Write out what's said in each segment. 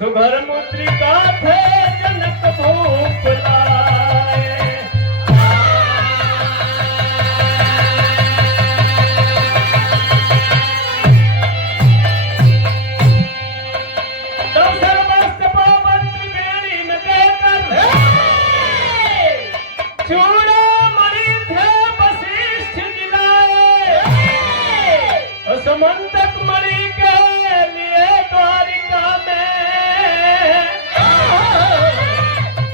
सुघर मुद्रिका थे जनक भूप लाए। तो सर्वस्त्र पावन त्रिवेणी में देकर चूड़ा मणि थे वशिष्ठ जिलाए। समंतक मणि के लिए द्वारिका में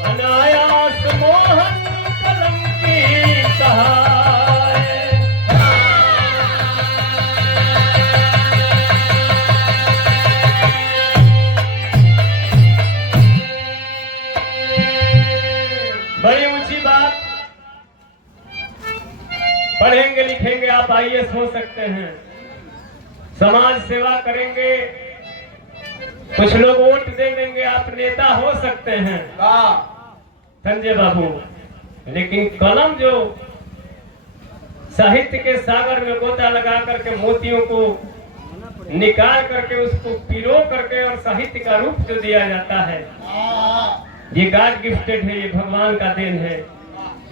अनायास मोहन कलंकी कहाए। बड़ी ऊंची बात, पढ़ेंगे लिखेंगे आप आईएएस हो सकते हैं, समाज सेवा करेंगे, कुछ लोग वोट दे देंगे, आप नेता हो सकते हैं संजय बाबू। लेकिन कलम जो साहित्य के सागर में गोता लगा करके मोतियों को निकाल करके उसको पिरो करके और साहित्य का रूप जो दिया जाता है, ये गॉड गिफ्टेड है, ये भगवान का देन है।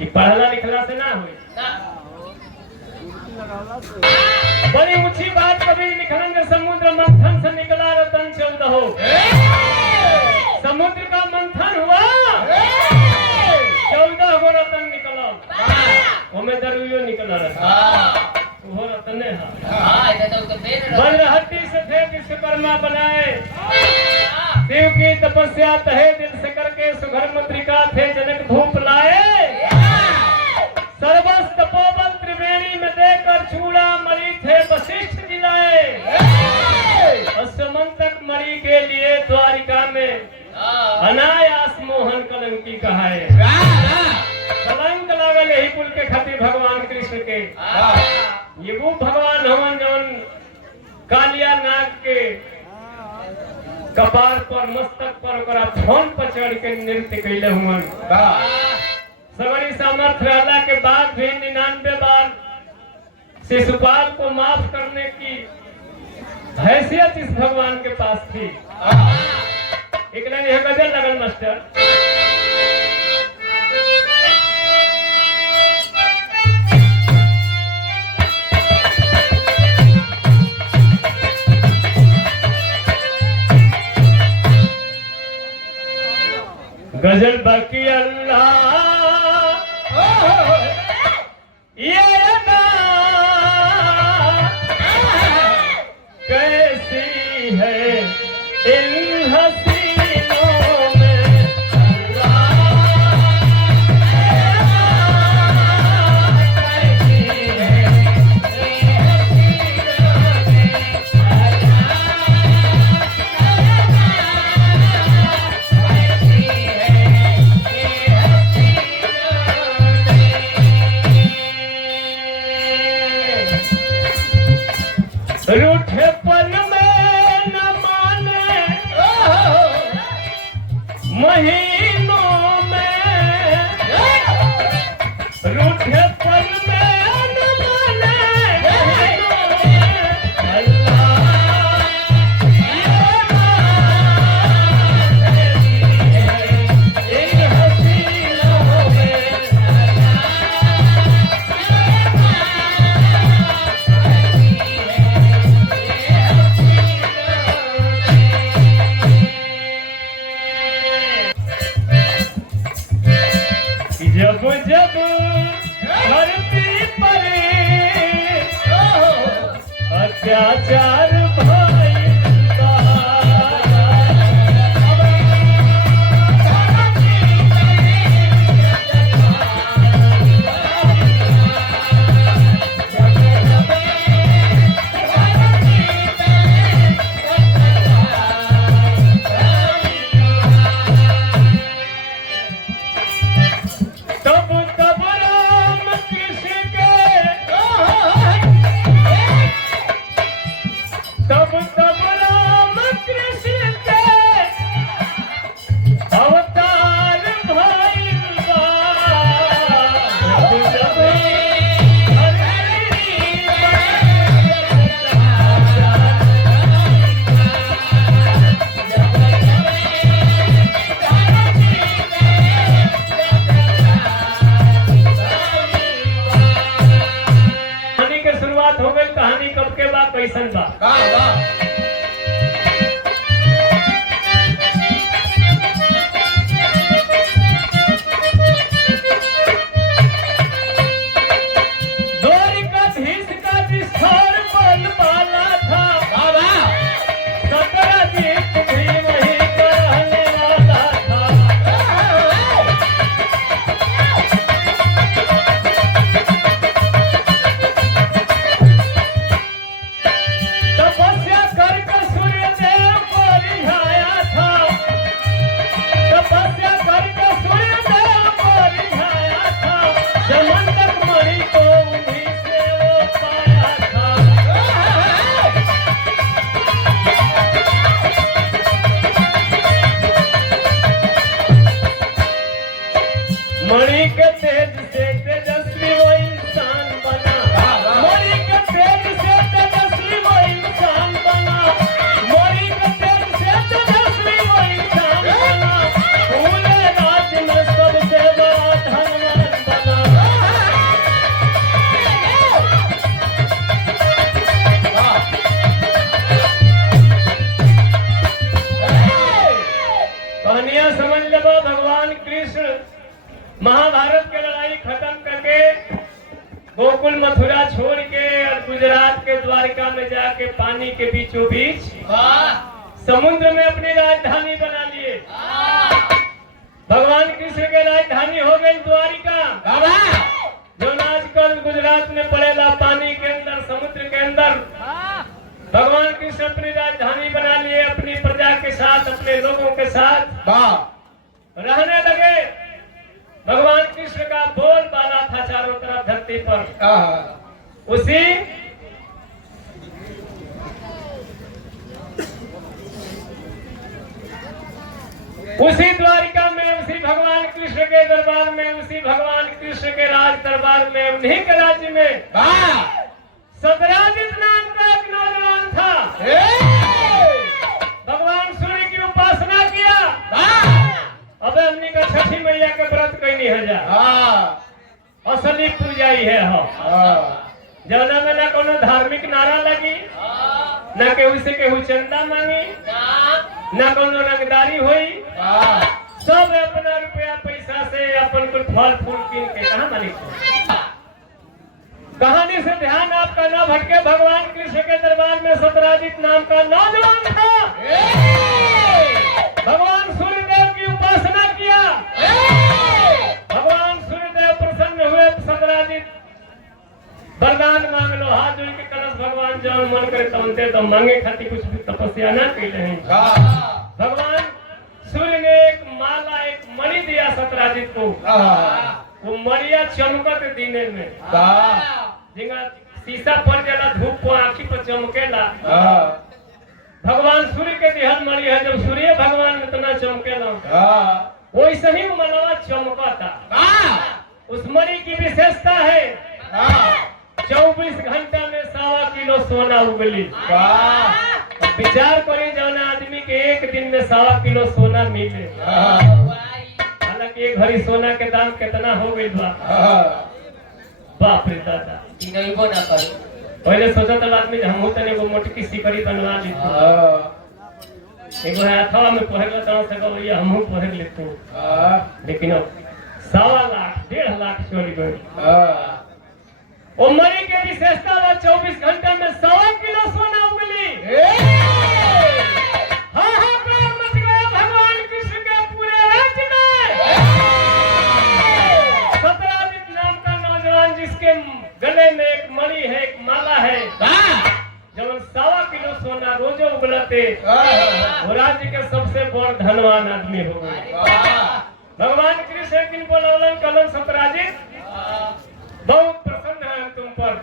ये पढ़ना लिखना से ना हो। बड़ी ऊंची बात कभी लिखेंगे, समुद्र मंथन से निकला रतन 14 हो। समुद्र का मंथन हुआ, 14 गो रतन निकला, हमें दरुयो निकला वो रतन बलहट्टी से थे विश्वकर्मा बनाए। शिव की तपस्या तहे दिल से करके सुघर मुद्रिका थे जनक भूप लाए। सर्वस तपोबल त्रिवेणी में देकर चूड़ा मणि थे वशिष्ठ जिलाए। और समंतक मणि के लिए द्वारिका में अनायास मोहन कलंकी कहाए। कलंक लागल यही कुल के खातिर भगवान कृष्ण के। ये वो भगवान हवन जौन कालिया नाग के कपार पर मस्तक पर ओकरा फोन पर चढ़ के नृत्य कैले हुआ। सगरी सामर्थ्य रहला के बाद भी 99 बार शिशुपाल को माफ करने की हैसियत इस भगवान के पास थी। एक लाइन यह गजल लगल मास्टर, गजल बाकी अल्लाह ये अदा कैसी है इन हसीनों में। रूठे पन में न माने महाभारत की लड़ाई खत्म करके गोकुल मथुरा छोड़ के और गुजरात के द्वारका में जाके पानी के बीचों बीच समुद्र में अपनी राजधानी बना लिए। भगवान कृष्ण के राजधानी हो गई द्वारिका, जो आजकल गुजरात में पड़ेला पानी के अंदर, समुद्र के अंदर। भगवान कृष्ण अपनी राजधानी बना लिए, अपनी प्रजा के साथ, अपने लोगों के साथ रहने लगे। भगवान कृष्ण का बोलबाला था चारों तरफ धरती पर। उसी द्वारिका में, उसी भगवान कृष्ण के दरबार में, उसी भगवान कृष्ण के राज दरबार में, उन्हीं के राज्य में सतराजित नाम का एक नौजवान था। भगवान सूर्य की उपासना किया। अब हमने का छठी मैया के व्रत कहीं नहीं है जा, असली पूजाई है हम। जौना में ना कोनो धार्मिक नारा लगी, ना केहू से केहू चंदा मांगी, ना कोनो रंगदारी हुई। सब अपना रुपया पैसा से अपन कुछ फल फूल कीन के। कहा मालिक कहानी से ध्यान आपका न भटके। भगवान कृष्ण के दरबार में सतराजित नाम का नौजवान था। भगवान सूर्यदेव की उपासना किया। भगवान सूर्यदेव प्रसन्न हुए। सतराजित वरदान मांग लो, हाथ जोड़ के कलश भगवान जौन मन करे तौनते तो मांगे खातिर कुछ भी तपस्या न कैले हैं। भगवान सूर्य ने एक माला, एक मणि दिया सतराजित को। वो मणिया चमकत दिने में, जिंगा शीशा पर जाला, धूप को आंखी पर चमकेला। भगवान सूर्य के दिहल मणि है। जब सूर्य भगवान इतना चमकेला, वैसे ही वो मनवा चमकता। उस मणि की विशेषता है 24 घंटा में 1.25 किलो सोना उगली। विचार करें, जौन आदमी के एक दिन में 1.25 किलो सोना मिले। हालांकि एक भरी सोना के दाम कितना हो गई बा, बाप रे दादा। पहले सोचा था आदमी हम तने एगो मोटकी सिकड़ी बनवा ली, एगो हाथवा में पहन लेता हूँ, हमहू पहन लेते हूँ। लेकिन अब 1.25 लाख 1.5 लाख चल गए। वो मणि के विशेषता है 24 घंटे में 1.25 किलो सोना उगली। हाहाकार मच गया भगवान कृष्ण के पूरे राज्य में। सतराजित नाम का नौजवान, जिसके गले में एक मणि है, एक माला है, जब 1.25 किलो सोना रोजे उगलते, वो राज्य के सबसे बड़ धनवान आदमी हो गए। भगवान कृष्ण एक दिन बोलौलन, कहलन सतराजित बहुत प्रसन्न है तुम पर।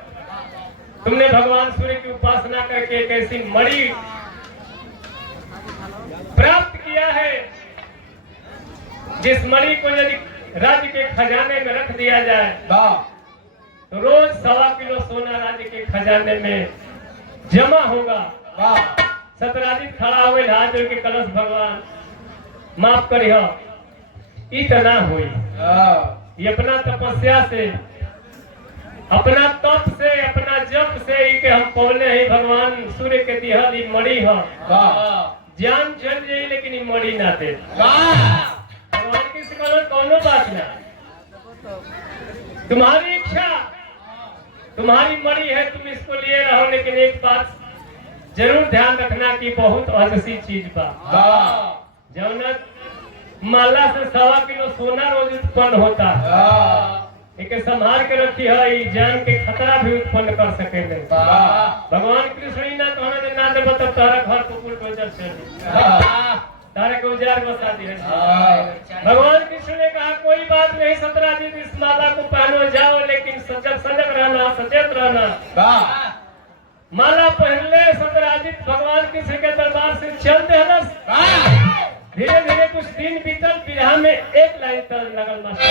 तुमने भगवान सूर्य की उपासना करके एक ऐसी मणि प्राप्त किया है, जिस मणि को यदि राज्य के खजाने में रख दिया जाए तो रोज 1.25 किलो सोना राज्य के खजाने में जमा होगा। सतराजित खड़ा हुए, हाथ जोड़ के कलश भगवान माफ करियो, इतना हुई। ये अपना तपस्या से, अपना तप से, अपना जप से के हम पौने ही भगवान सूर्य के दिहल ई मणि है। जान चल जाई लेकिन ई मणि ना दे। भगवान की सिकल कोनो बात ना, तुम्हारी इच्छा, तुम्हारी मणि है, तुम इसको लिए रहो। लेकिन एक बात जरूर ध्यान रखना कि बहुत अजसी चीज बा। जौन माला से 1.25 किलो सोना रोज उत्पन्न होता, एक संभाल के रखी है, जान के खतरा भी उत्पन्न कर सके। भगवान कृष्ण ही ना कहना दे, ना दे तब तारा घर को कुल बजर से तारे को उजाड़ बसा दिए। भगवान कृष्ण ने कहा कोई बात नहीं सतराजित, इस माला को पहनो जाओ, लेकिन सजग रहना, सचेत रहना। माला पहनले सतराजित भगवान कृष्ण के दरबार से चलते हलस। धीरे धीरे कुछ दिन बीतल, बिरहा में एक लाइन तक लगल मास्टर।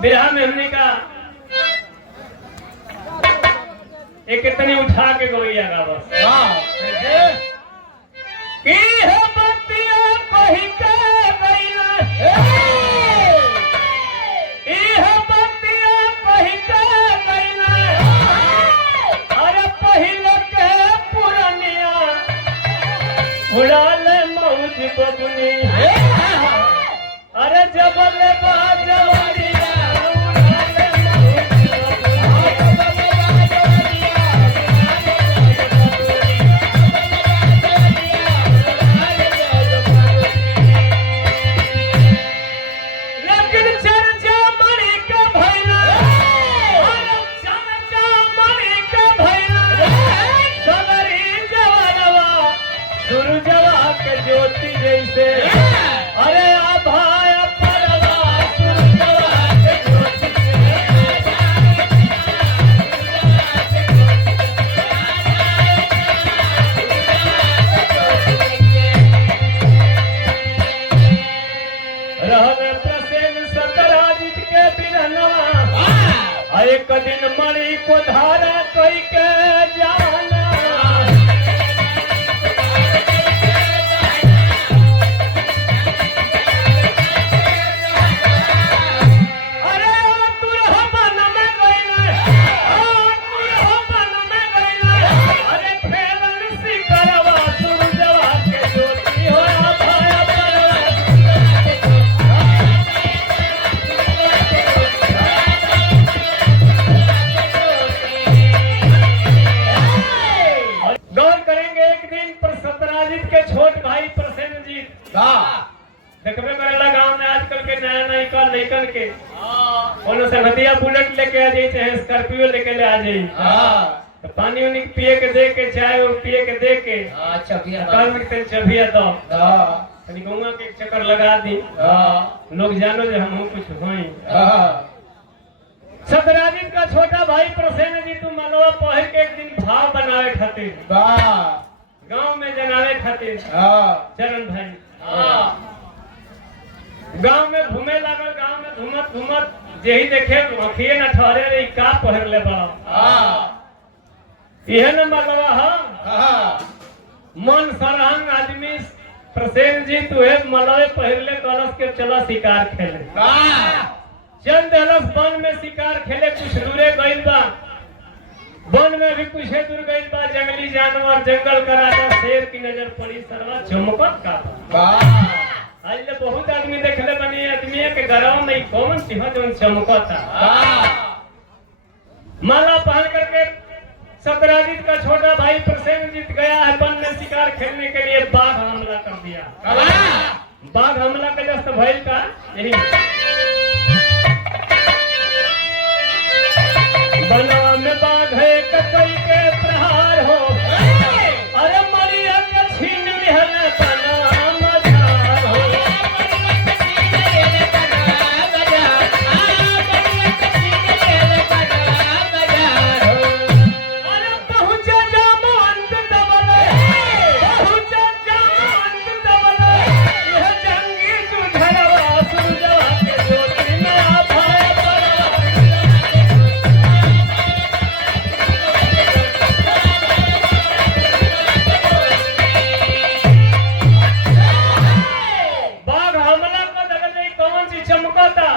बिरहा में हमने का एक इतनी उठा के गोइया का बस। बबुनी अरे जबल बाजवरिया ज्योति जैसे अरे आभाया परवा सुरजवा के ज्योति रहने प्रसेन सतराजित के बिरहनवा एक दिन मणि को धारा कोई के जाना छोट भाई प्रसेनजीत देखबे करेला गांव में आजकल के नया नया का लइकन के कोनो से हदिया बुलेट लेके आ जाई चाहे स्कॉर्पियो लेके ले आ जाई तो पानी उनी पिए के दे के चाय वो पिए के दे के अच्छा पिया काल में तेल चबिया दो तनी गौवा के एक चक्कर लगा दी लोग जानो जे हम कुछ होई सतराजित का छोटा भाई प्रसेनजीत मलवा पहर के एक दिन भाव बनावे खातिर गांव में जनावे खातिर चरण भाई गांव में घूमे लागल गांव में घूमत घूमत यही देखे अखिए न ठहरे रे का पहर ले बड़ा यह न मलवा मन सरहंग आदमी प्रसेनजीत उहे मलवे पहर ले कलश के चला शिकार खेले चल देलस वन में शिकार खेले कुछ दूरे गइल बा वन में भी कुछ दूर गई बा जंगली जानवर जंगल का राजा शेर की नजर पड़ी सरवा चमकत का आज बहुत आदमी देखले बनी आदमी के घरों में कौन सिंह जो चमकता माला पहन करके सतराजित का छोटा भाई प्रसेनजीत गया है वन में शिकार खेलने के लिए बाघ हमला कर दिया बाघ हमला के जस्ट भइल का यही बनवा में बाघ है ककई के प्रहार हो अरे मरिया के छीन लिहन बना मझार हो अरे पहुंचा जामवंत दबले पहुंचा जामवंत दबले यह जंगी सुधरवा सुरजवा के ज्योति में आभाया चमकता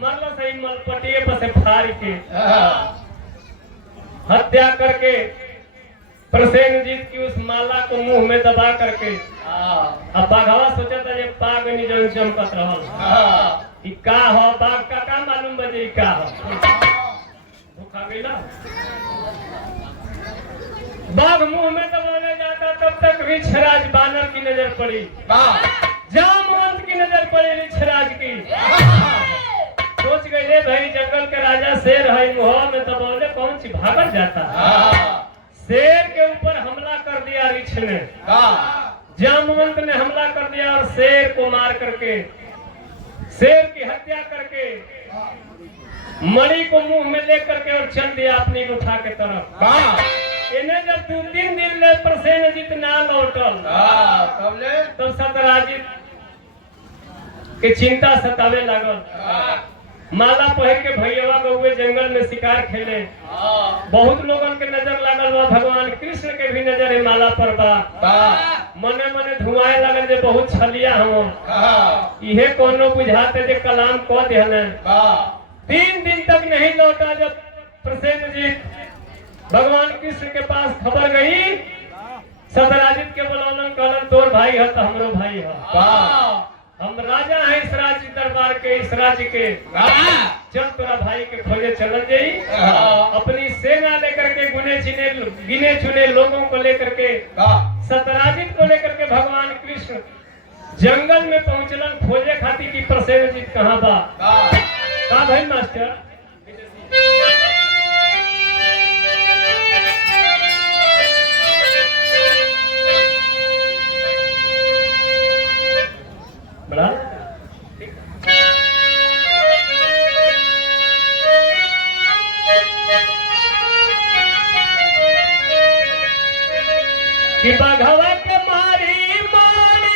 मरला सही मलपटिए पर से फाड़ के हत्या करके प्रसेनजीत की उस माला को मुंह में दबा करके अब बाघवा सोचा था ये बाघ नहीं जो चमकत रहल का हो बाघ का मालूम बजे का हो धोखा गईला बाघ मुंह में दबाने जाता तब तक रिछराज बानर की नजर पड़ी जामवंत की नजर पड़ी रिछराज की सोच गए भाई जंगल के राजा शेर है मुहवा में दबौले कौन सी भागत जाता शेर के ऊपर हमला कर दिया रिछ ने जामवंत ने हमला कर दिया और शेर को मार करके शेर की हत्या करके मणि को मुंह में ले करके और चल दिया अपनी गुफा के तरफ इन्हें जब 2-3 दिन ले प्रसेनजीत ना लौटल तब सतराजित के चिंता सतावे लागल माला पहन के भैया गौए जंगल में शिकार खेले बहुत लोगन के नजर लागल बा भगवान कृष्ण के भी नजर है माला पर बा मने मने धुआए लगल जे बहुत छलिया हम इहे कोनो बुझाते जे कलाम कह देहले 3 दिन तक नहीं लौटा जब प्रसेनजीत भगवान कृष्ण के पास खबर गई सतराजित के बोलौलन कहलन तोर भाई है तो हमरो भाई है। हम राजा हैं इस राज्य दरबार के, इस राज्य के। चल तोरा भाई के खोजे चल जाई, अपनी सेना लेकर के गिने चुने लोगों को लेकर के, सतराजित को लेकर के भगवान कृष्ण जंगल में पहुंचलन खोजे खाती की प्रसेनजीत कहाँ बा। का भाई मास्टर बड़ा कि बघवा के मारी मारी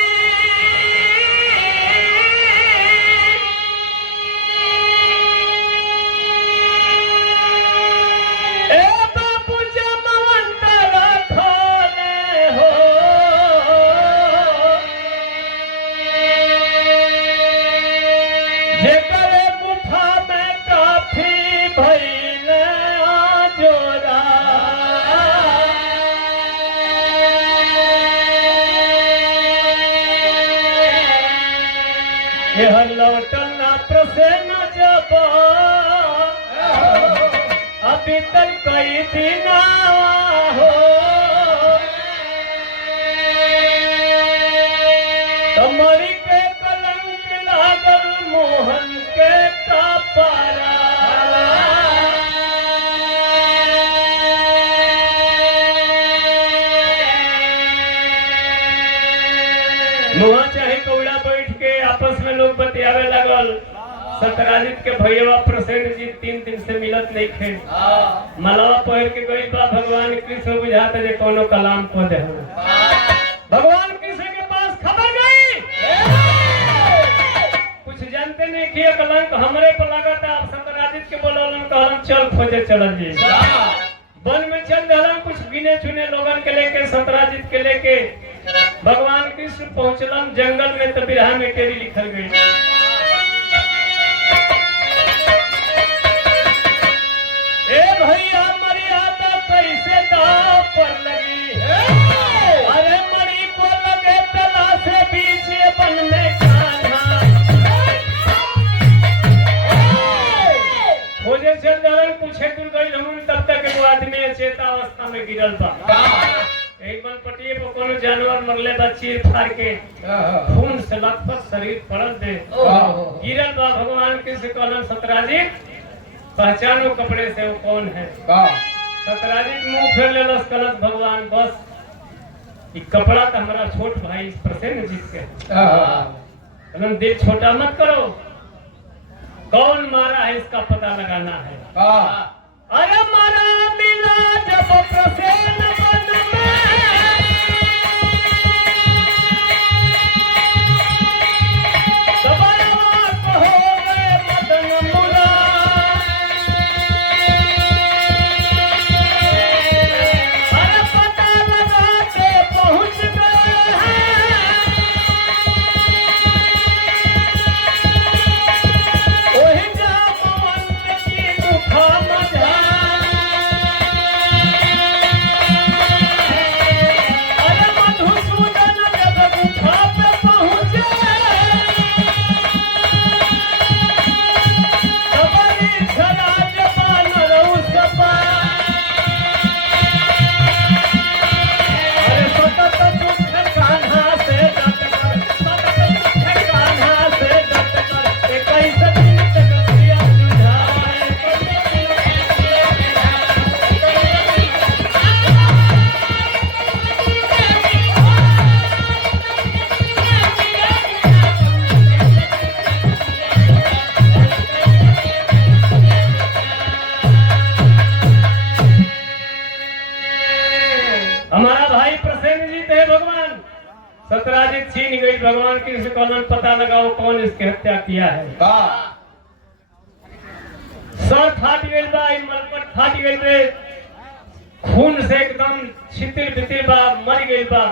ए बाबू जमवंत रखोले हो, जेकर गुफा में काफी भइल जोरा, यह लौटना प्रसन्न जब अभी तक कई दिन हो, तमरी के कलंक लागल मोहन के कपड़ा, मुहा चाहे कौड़ा बैठ के आपस में लोग बतियावे लगल। सतराजित के भैया प्रसेनजीत 3 दिन से मिलत नहीं थे। मलावा पहर के गई बा, भगवान कृष्ण बुझाते जे कोनो कलाम को दे। भगवान कृष्ण के पास खबर गई, कुछ जानते नहीं कि कलंक हमरे पर लागत। आप सतराजित के बोललन कहलन चल खोजे चल जी। वन में चल दहलन, कुछ गिने चुने लोगन के लेके, सतराजित के लेके भगवान कृष्ण पहुंचलन जंगल में। तो बिरहा में टेरी लिखल गई, ए भैया मर्यादा कैसे दाव पर लगी, अरे मरी को लगे तला से बीच बन में कान्हा, खोजे चल दहलन पूछे दूर गई हम, तब तक वो आदमी चेता अवस्था में गिरल बा। एक बार पटिए पर कोनो जानवर मरले बा, चीर फाड़ के खून से लथपथ शरीर पड़ल दे गिरल बा। भगवान कृष्ण कहलन सतराजित पहचानो कपड़े से वो कौन है। सतराजित मुंह फेर लेलस, कहलस भगवान बस ये कपड़ा तो हमारा छोट भाई प्रसेनजीत के। कहलन दिल छोटा मत करो, कौन मारा है इसका पता लगाना है। अरे मारा मिला जब प्रसेन मन में, दबाया कहो गए मदन मुरा, अरे पता लगा के पहुंच गए हैं, वही जामवंत की गुफा मझा, अरे मधुसूदन जब गुफा पे पहुंचे, सबरी छराज बानर उस पार, अरे सतत दुख कान्हा से डट कर, सतत दुख कान्हा से डट कर, 21 दिन तक दिया जुझाए। हमारा भाई प्रसेनजीत है भगवान। सतराजित छीन गई, भगवान कृष्ण कहलन पता लगाओ कौन इसकी हत्या किया है। सर फाट गई बा, मलपट फाट गई बे, खून से एकदम छितिर बितिर बा, मर गई बा।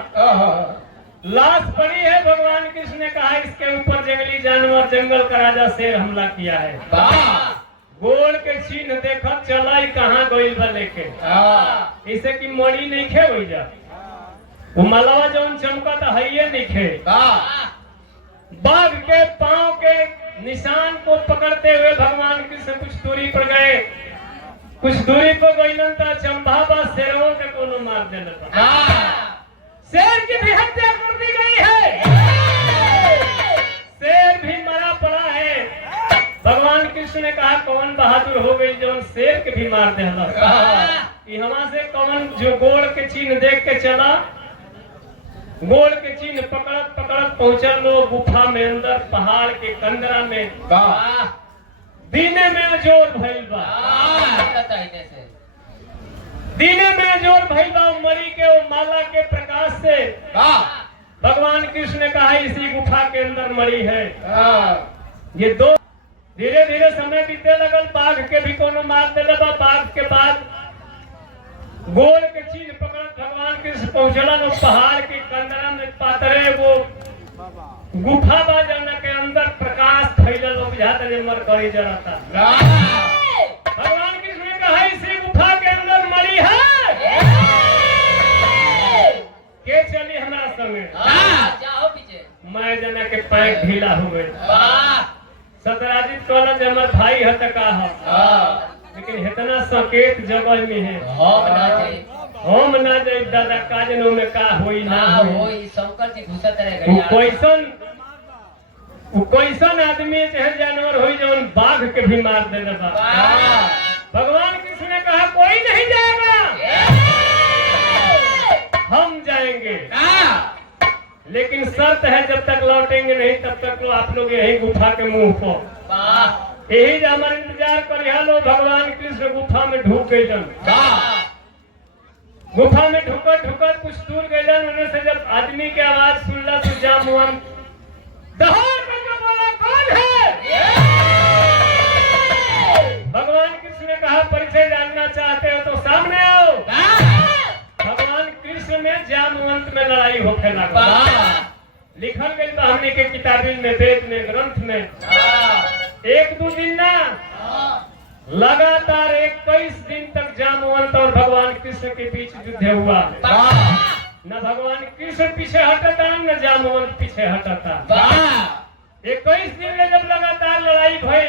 लाश पड़ी है। भगवान कृष्ण ने कहा इसके ऊपर जंगली जानवर, जंगल का राजा शेर हमला किया है। गोड़ के चिन्ह देखत चला कहाँ गई बा लेके, इसे की मणि नहीं खे हो जा। वो मलवा जौन चमकत है ये दिखे। बाघ के पांव के निशान को पकड़ते हुए भगवान कृष्ण कुछ दूरी पर गए। कुछ दूरी पर गईलन तो चंबा बा शेरों के कोनो मार देना। शेर की भी हत्या कर दी गई है। शेर भी मरा पड़ा है। भगवान कृष्ण ने कहा कौन बहादुर हो गई जो शेर के भी मार दे। यहाँ से कौन जो गोड़ के चिन्ह देख के चला, गोड़ के चिन्ह पकड़त पकड़त पहुंचल लोग गुफा में अंदर पहाड़ के कंदरा में। दीने में जोर भइल बा, दीने में जोर भइल बा। मरी के वो माला के प्रकाश से भगवान कृष्ण ने कहा इसी गुफा के अंदर मरी है। ये दो धीरे धीरे समय बीते लगल। बाघ के भी कोनो मार दे बा। बाघ के बाद गोल के चीज पकड़त भगवान कृष्ण पहुंचलन और पहाड़ के कंदरा में पातरे वो गुफा बा जाना के अंदर प्रकाश फैलल लोग बुझाता जे मर करी जरता। भगवान कृष्ण ने कहा इसी गुफा के अंदर मरी है। के चली हमारा संगे? जाओ पीछे। मैं जना के पैर ढीला हो गए। सतराजित कहलन जे हमर भाई है त का है, लेकिन इतना संकेत जगह में है। हम ना जाए दादा काजनों में का होई ना होई शंकर जी घुसत रहे। कैसन आदमी चाहे जानवर होई जौन बाघ के भी मार दे बा। भगवान कृष्ण ने कहा कोई नहीं जाएगा, हम जाएंगे, लेकिन शर्त है जब तक लौटेंगे नहीं तब तक तो आप लोग यही गुफा के मुंह पर यही हमारा इंतजार करिए लो। भगवान कृष्ण गुफा में ढूक गए। गुफा में ढुकत ढुकत कुछ दूर गए। उन्हें से जब आदमी की आवाज सुनला तो जामुन दहाड़ करके बोला कौन है? भगवान कृष्ण ने कहा परिचय जानना चाहते हो तो सामने आओ। भगवान कृष्ण में जामवंत में लड़ाई होने लगा। लिखल गई हमने के किताबी में, वेद में, ग्रंथ में। एक दो दिन ना लगातार 21 दिन तक जामवंत और भगवान कृष्ण के बीच युद्ध हुआ। न भगवान कृष्ण पीछे हटता न जामवंत पीछे हटता। 21 दिन में जब लगातार लड़ाई भई,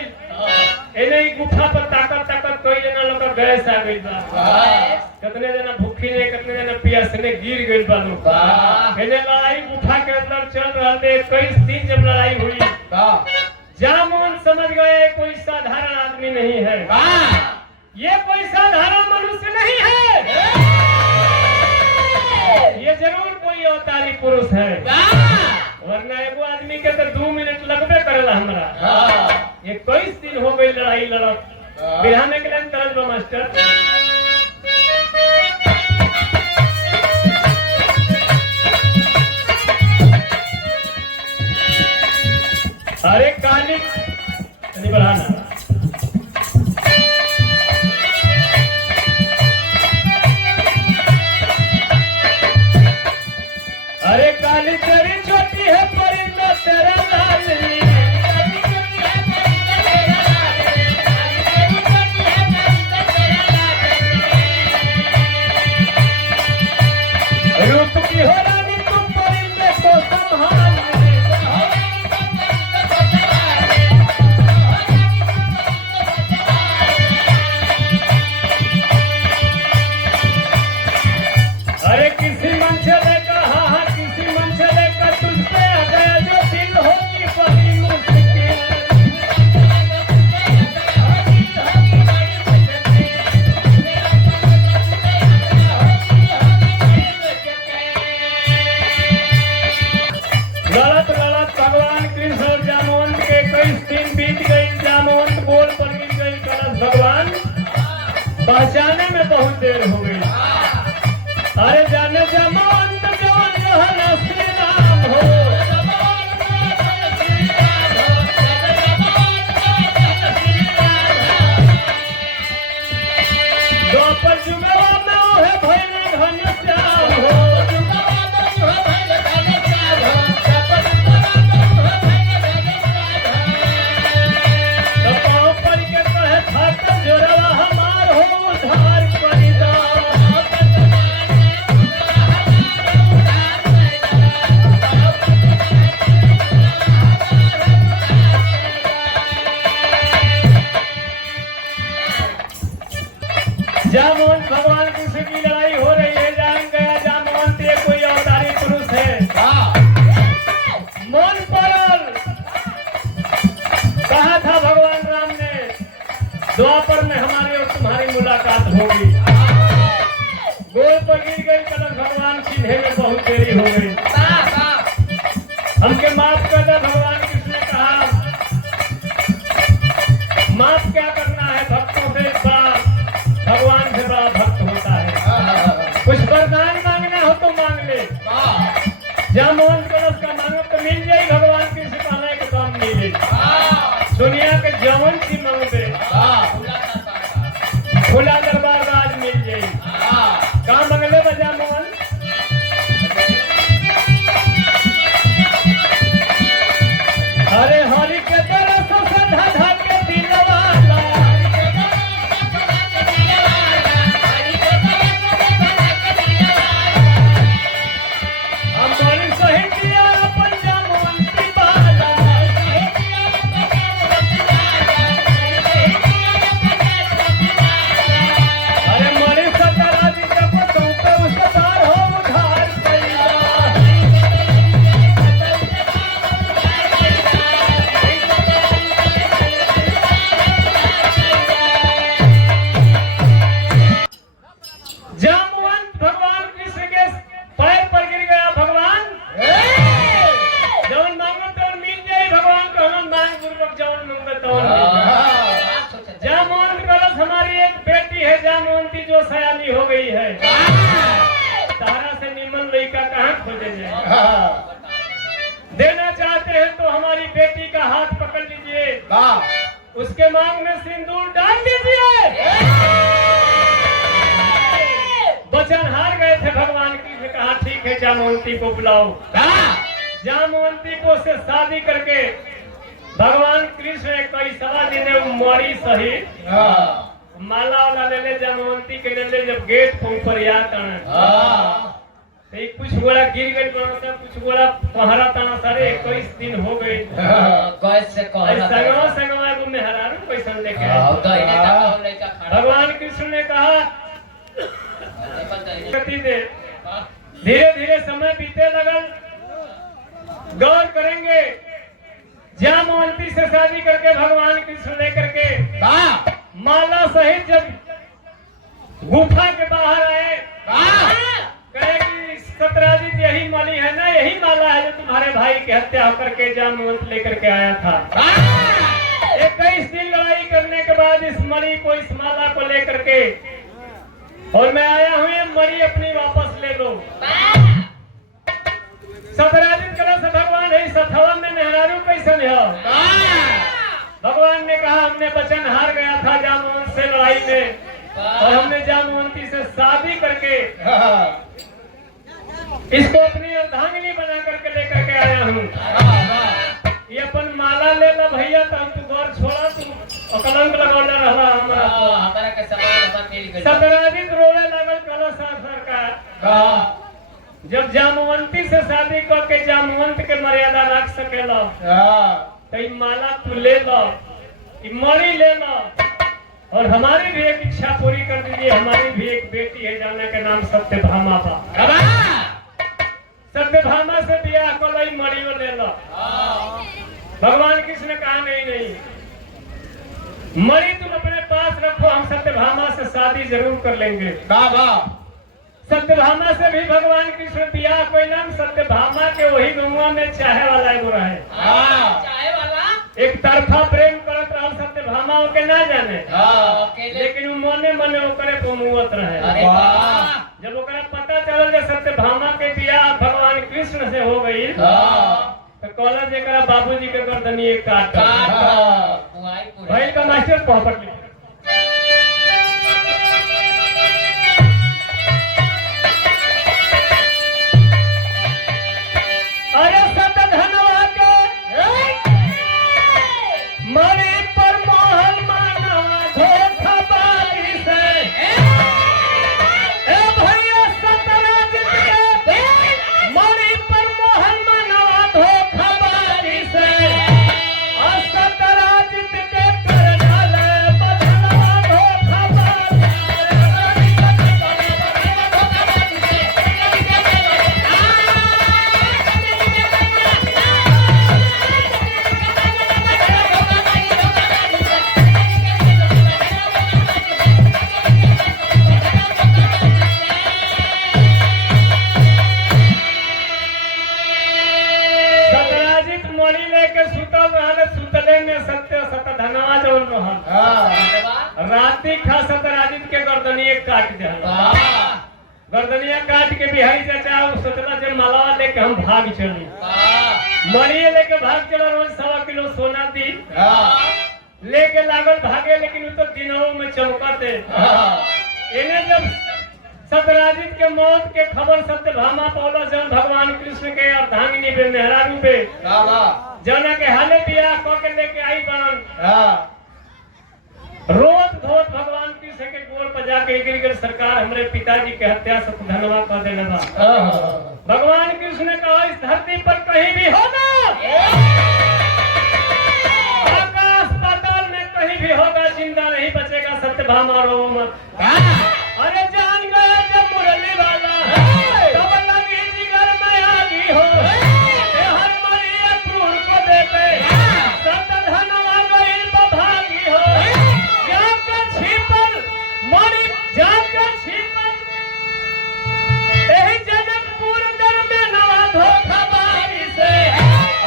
इन्हें गुफा पर ताकत ताकत कोई जना लोग गैस आ गई बा। कितने जना भूखी ने, कितने जना प्यास ने गिर गई बा लोग। इन्हें लड़ाई गुफा के अंदर चल रहा थे। 21 दिन जब लड़ाई हुई, जामुन समझ गए कोई साधारण आदमी नहीं है। ये कोई साधारण मनुष्य नहीं है, ये जरूर कोई अवतारी पुरुष है। वरना एगो आदमी के तो 2 मिनट लगबे करेला हमरा। ये 21 दिन हो गई लड़ाई लड़त। बिहाने के लिए तरज बा मास्टर। अरे काली नहीं बढ़ाना। अरे काली तेरी छोटी है परिंदा तेरा लाल। रूप की हो रानी तुम परिंदे को संभाल। अरे किसी मन से लेकर हाँ किसी मन से लेकर तुझ पे आ गया जो दिल होगी बड़ी मुश्किल। लड़त लड़त भगवान कृष्ण और जामवंत के 21 दिन बीत गई। जामवंत बोल पर गिर गई। कलश भगवान पहचाने में बहुत देर हो गई। अरे जाने जामवंत जवान कहना श्री राम हो। द्वापर जुगवा में ओहे भइल घनश्याम हो। तो पाँव पड़ के कहे ठाकर जोड़वा हमार हो उधार परिदा। जामवंत भगवान कृष्ण की लड़ाई हो रही है। जान गया जामवंत ये कोई अवतारी पुरुष है। मन परल कहा था भगवान राम ने द्वापर में हमारी और तुम्हारी मुलाकात होगी। गोल पर गिर गई कलश भगवान चिन्हे में बहुत देरी हो गई। हमके माफ कर दे भगवान कृष्ण ने कहा। माफ क्या करना है, भक्तों से बड़ा भगवान से बड़ा भक्त होता है। कुछ वरदान मांगना हो तो मांग ले। जामवंत कलश का मांगो तो मिल जाए। भगवान कृष्ण कहना के काम मिले। दुनिया के जवन की मांगते खुला दरबार राज मिल जाए। कहाँ मंगले बजा मोहन अरे हरि के तरफ से धा के दिलवाला हमारी सहितिया अपन जामवंती बाला अरे मरी सतरा जी के पतों पे उस पार हो उधार कइला। जामवंत भगवान कृष्ण के पैर पर गिर गया। भगवान जौन मांगो तो मिल जाए। भगवान को हम मांग पूर्वक जौन मांगो तो जामवंत कलश हमारी एक बेटी है जामवंती जो सयानी हो गई है। तारा से निमन लड़का कहाँ खोजे जाए। देना चाहते हैं तो हमारी बेटी का हाथ पकड़ लीजिए। उसके मांग में सिंदूर डाल दीजिए। वचन हार गए थे भगवान कृष्ण ने कहा ठीक है जामवंती को बुलाओ। जामवंती को से शादी करके भगवान कृष्ण ने कई सवा दिन मोरी सहित माला वाला ले ले जामवंती के ले ले। जब गेट पर ऊपर आता तो कुछ गोला गिर गई कुछ गोला पहरा ताना सारे 21 दिन हो गए। संगवा एगो मेहरारू पैसा लेके भगवान कृष्ण ने कहा धीरे धीरे समय बीते लगल। गौर करेंगे जामवंती से शादी करके भगवान कृष्ण लेकर के माला सहित जब गुफा के बाहर आए कहे कि सतराजित यही माली है ना, यही माला है जो तुम्हारे भाई की हत्या करके जामवंत लेकर के आया था। 21 दिन लड़ाई करने के बाद इस मणि को इस माला को लेकर के और मैं आया हूँ। ये मणि अपनी वापस ले लो। सतराजित कलश से भगवान है सथवा में मेहरारू कैसन है। भगवान ने कहा हमने वचन हार गया था जामवंत से लड़ाई में और हमने जामवंती से शादी करके इसको अपनी अर्धांगिनी बना करके लेकर के आया हूँ। ये अपन माला ले ला भैया तो हम तू घर छोड़ा तू कलंक लगौला रहा हमारा के समान मिल गई। सतराजित रोने लगल कलश सरकार जब जामवंती से शादी करके जामवंत के मर्यादा रख सकेला तो ई माला तू ले लो, मणि ले लो और हमारी भी एक इच्छा पूरी कर दीजिए। हमारी भी एक बेटी है जाने का नाम सत्यभामा बा। सत्यभामा से ब्याह कर लो, मणियों ले लो। भगवान कृष्ण ने कहा नहीं नहीं, मणि तुम अपने पास रखो, हम सत्यभामा से शादी जरूर कर लेंगे। सत्यभामा से भी भगवान कृष्ण ब्याह कोई नाम सत्यभामा के वही गंगा में चाहे वाला एगो रहे। चाहे वाला एक तरफा प्रेम करत रहा सत्यभामा के ना जाने लेकिन मने मने ओकरे को मुवत रहे। जब ओकरा पता चलल कि सत्यभामा के ब्याह भगवान कृष्ण से हो गई तो कहला जेकरा बाबूजी के गर्दनी काट भाई का मास्टर पॉपट लिख। अरे सत धनवा के मणि पर मोहन माना धोखाबाजी से। ए भैया सतराजित के मणि पर मोहन माना धोखाबाजी से। और सतराजित के कर डाले गर्दनिया काट के बिहारी चाचा सोचला जे मालावा लेके हम भाग चली मणिये लेके भाग चला रोज 1.25 किलो सोना दी लेके लागल भागे लेकिन वो तो दिनों में चमकते इन्हें जब सतराजित के मौत के खबर सत्यभामा पौला जब भगवान कृष्ण के अर्धांगिनी पे मेहरारू पे जना के हाले बियाह क के लेके आई बान रोत धोत भगवान कृष्ण के गोल पर जाके गिर सरकार हमरे पिताजी के हत्या सत्यधनवा कर देने बा भगवान कृष्ण ने कहा इस धरती पर कहीं भी होगा आकाश पाताल में कहीं भी होगा जिंदा नहीं बचेगा सत्यभामा रो मत अरे जान गया जब मुरली वाला तब लगी जिगर में आगी हो हर मरिया क्रूर को देते सत्यधनवा गई भागी हो जाकर छिपल मरी जाकर छिपल यही जनकपुर दर में नवा धोखा बारी से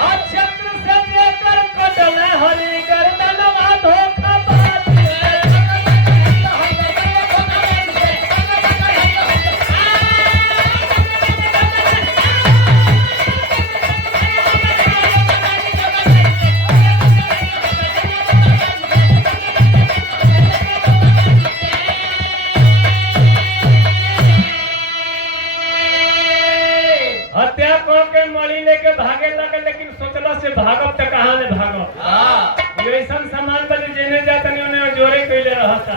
अक्षत्र से लेकर कटल हरी गर्दनवा धोखा बारी से हत्या कर के मणि लेके भागे लगे लेकिन सोचला से भागब त कहां ले भागब ऐसन सामान बजे जेने जातनी ओने जोरे कइले रहता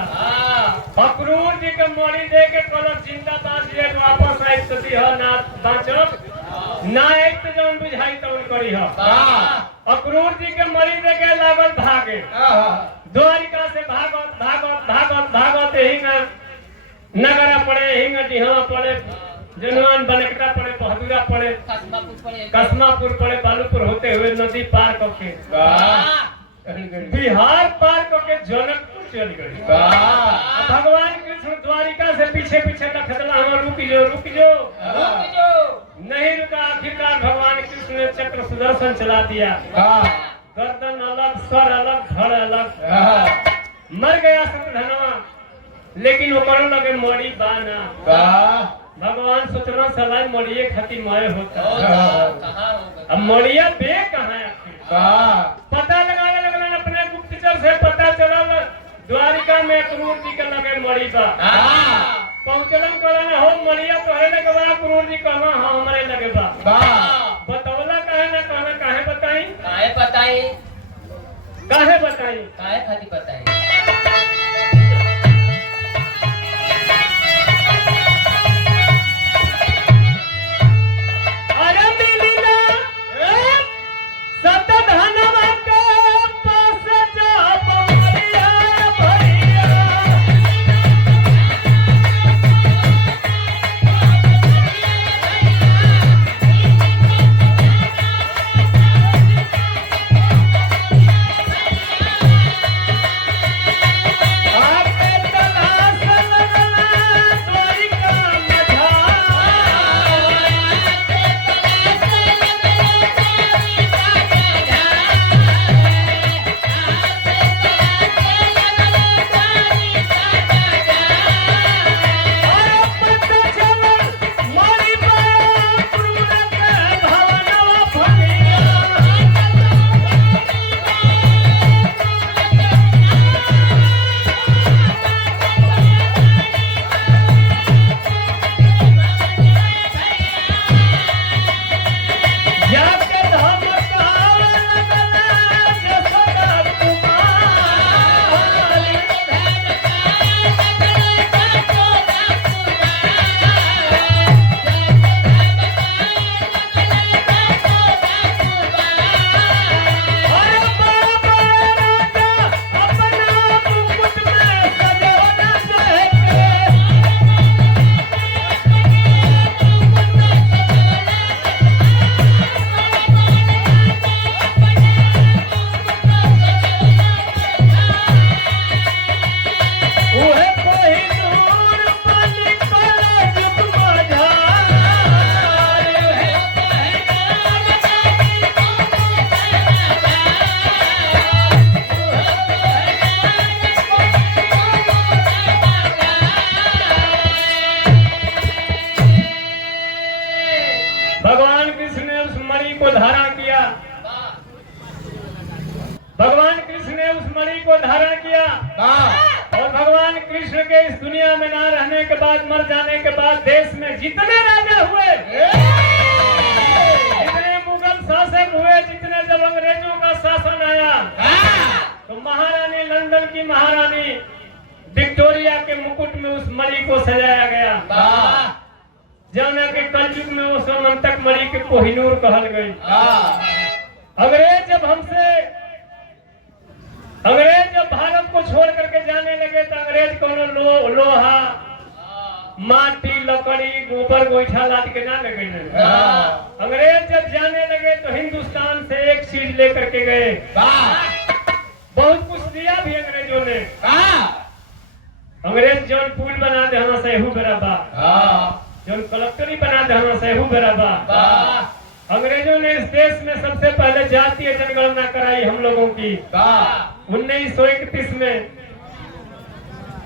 अक्रूर जी के मणि दे के कहल जिंदाबाद जे वापस आई सती ह ना बाचब ना एक तो जौन बुझाई तौन करी ह अक्रूर जी के मणि दे के लागल भागे द्वारिका से भागत भागत भागत भागत हिंगा नगरा पड़े हिंगा डिहा पड़े जनवान बनकटा पड़े बहादुरा पड़े कसमापुर पड़े बालूपुर होते हुए नदी पार करके बिहार पार करके जनकपुर चल गई भगवान कृष्ण द्वारिका से पीछे पीछे लखदला हम रुक जो नहीं रुका आखिरकार भगवान कृष्ण ने चक्र सुदर्शन चला दिया गर्दन अलग सर अलग धड़ अलग मर गया सत्यधनवा लेकिन ओकरो लगे मरी बाना भगवान सोचना सलाह मरिए खातिर मय होता अब मरिया बे कहाँ पता लगावे लगलन अपने गुप्तचर से पता चलल द्वारिका में क्रूर जी के लगे मरी बा पहुंचलन कहलन हो मरिया तोहरे लगे बा क्रूर जी कहवा हां हमरे लगे बा बतौला काहे ना कहना काहे बताई काहे खातिर बताई आने के बाद देश में जितने राजा हुए, जितने मुगल शासक हुए, जितने जब अंग्रेजों का शासन आया, तो महारानी लंदन की महारानी विक्टोरिया के मुकुट में उस मणि को सजाया गया। जाना के कलयुग में वो सोमंतक मणि के कोहिनूर कहल गई। अंग्रेज जब भारत को छोड़ करके जाने लगे तो अंग्रेज को लोहा, माटी, लकड़ी, गोबर, गोईठा लाद के ना लगे। अंग्रेज जब जाने लगे तो हिंदुस्तान से एक चीज लेकर के गए। बहुत कुछ दिया भी अंग्रेजों ने। अंग्रेज जौन पुल बना दे हमारा सहू बराबा, जौन कलेक्टरी बना दे हमारा सहू बराबा। अंग्रेजों ने इस देश में सबसे पहले जातीय जनगणना कराई हम लोगों की 1931 में।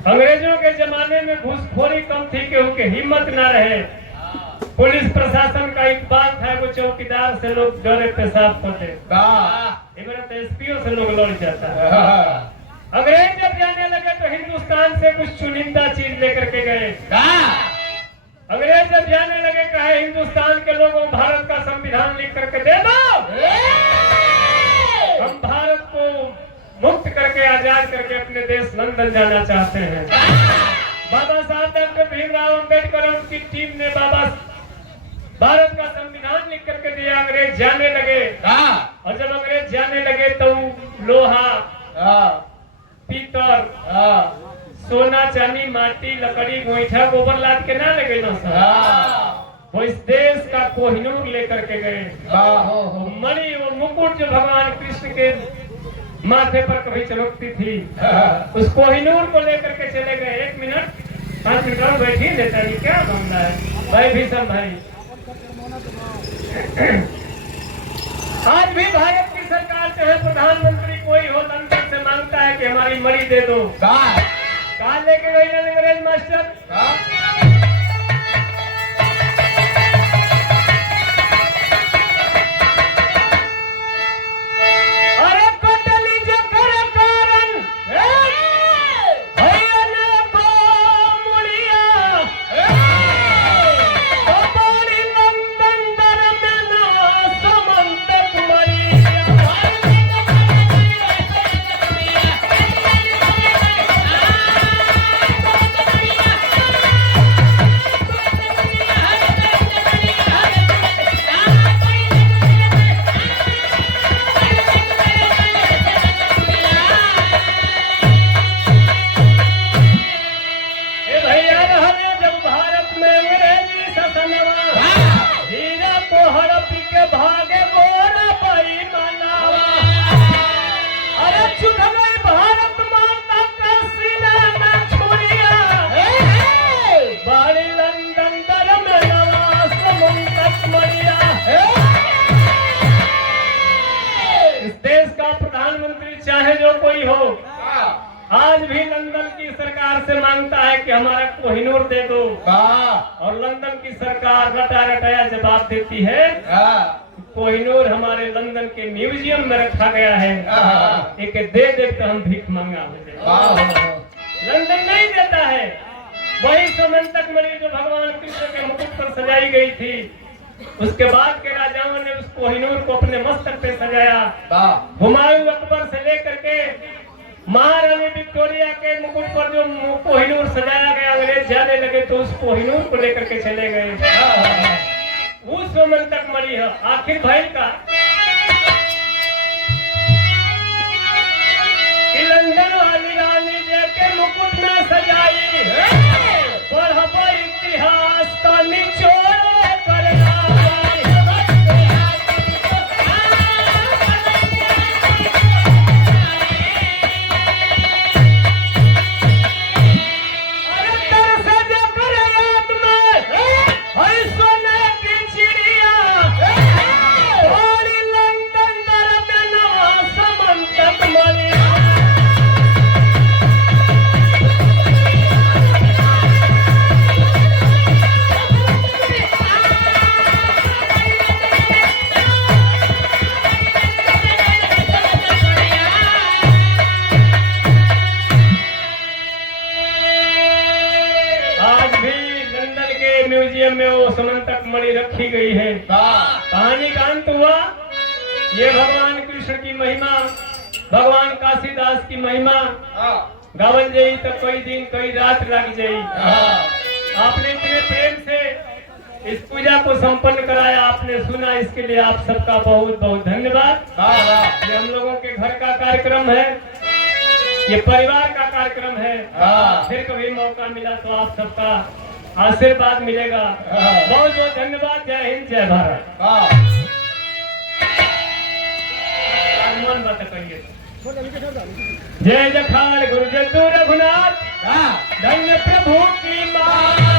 अंग्रेजों के जमाने में घूसखोरी कम थी, केहू के हिम्मत न रहे। पुलिस प्रशासन का इकबाल था, वो चौकीदार से लोग डरे पेशाब करते, तो एसपीओ से लोग लड़ जाता है। अंग्रेज जब जाने लगे तो हिंदुस्तान से कुछ चुनिंदा चीज लेकर के गए। अंग्रेज जब जाने लगे कहे हिंदुस्तान के लोगों भारत का संविधान लिख करके दे दो, हम भारत को मुक्त करके आजाद करके अपने देश लंदन जाना चाहते हैं। बाबा साहब डॉक्टर भीमराव अंबेडकर उनकी टीम ने भारत का संविधान लिख करके दिया। अंग्रेज जाने लगे, और जब अंग्रेज जाने लगे तो लोहा, पीतल, सोना, चांदी, माटी, लकड़ी, गोईठा, गोबर लाद के ना लगे ना सर, वो इस देश का कोहिनूर लेकर के गए। मणि और मुकुट जो भगवान कृष्ण के माथे पर कभी चमकती थी, उस कोहिनूर को लेकर के चले गए। 1 मिनट 5 मिनट और बैठी देता जी, क्या मामला है भाई भीषण भाई। आज भी भारत की सरकार चाहे प्रधानमंत्री कोई हो, लंदन से मांगता है कि हमारी मणि दे दो। कहाँ लेके गई ना अंग्रेज मास्टर? अरे कोटली जो कर कारण भैया ने को मुड़िया, तो बोली लंदन दर में ना समंतक मरिया। चाहे जो कोई हो, आज भी लंदन की सरकार से मांगता है कि हमारा कोहिनूर दे दो, और लंदन की सरकार रटा रटाया जवाब देती है कोहिनूर हमारे लंदन के म्यूजियम में रखा गया है, एक दे दे तो हम भीख मांगा हो। लंदन नहीं देता है। वही सोमंतक मणि जो भगवान कृष्ण के मुकुट पर सजाई गई थी, उसके बाद के राजाओं ने उस कोहिनूर को अपने मस्तक पे सजाया। हुमायूं अकबर से लेकर के महारानी विक्टोरिया के मुकुट पर जो कोहिनूर सजाया गया, अंग्रेज जाने लगे तो उस कोहिनूर को लेकर के चले गए। उस सोमंतक मणि है आखिर भाई का लंदन वाली रानी के मुकुट में सजाई, पढ़ो इतिहास का निचोड़ करना। सोने की चिड़िया थोड़ी म्यूजियम में वो समंतक मणि रखी गई है। कहानी का अंत हुआ, ये भगवान कृष्ण की महिमा, भगवान काशीदास की महिमा गावन जाई तो कोई दिन कोई रात लग जाई। आपने इतने प्रेम से इस पूजा को संपन्न कराया, आपने सुना, इसके लिए आप सबका बहुत बहुत धन्यवाद। ये हम लोगों के घर का कार्यक्रम है, ये परिवार का कार्यक्रम है। फिर कभी मौका मिला तो आप सबका आशीर्वाद मिलेगा। बहुत बहुत धन्यवाद। जय हिंद, जय भारत। मन बात करिए। जय जखाड़ गुरु जद्दू रघुनाथ, धन्य प्रभु की मां।